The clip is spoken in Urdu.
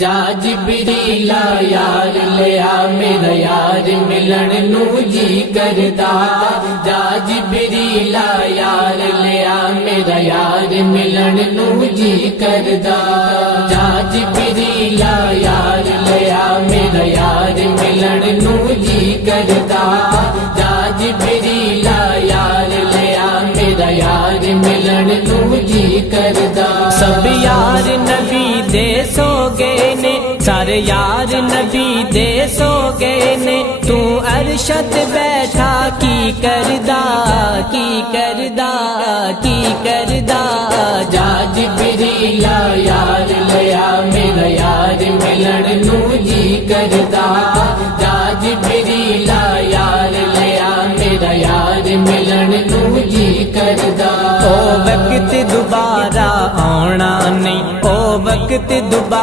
جا جبریل یار لیا میرا یار ملن نو جی کردا جا جبریل یار لیا میرا یار ملن نو جی کردا جا جبریل یار لیا میرا یار ملن نو جی کردا جا جبریل یار لیا میرا یار ملن نو جی کردا سب یار نبی دے سو گئے نے سارے یار نبی دے سو گئے نے تو عرشت بیٹھا کی کردا کی کردا کی کردا جا جبریل یار لیا میرا یار ملن نو جی کردا جا جبریل یار لیا میرا یار ملن نو جی کردا او وقت دوبارہ آنا نہیں او وقت دوبارہ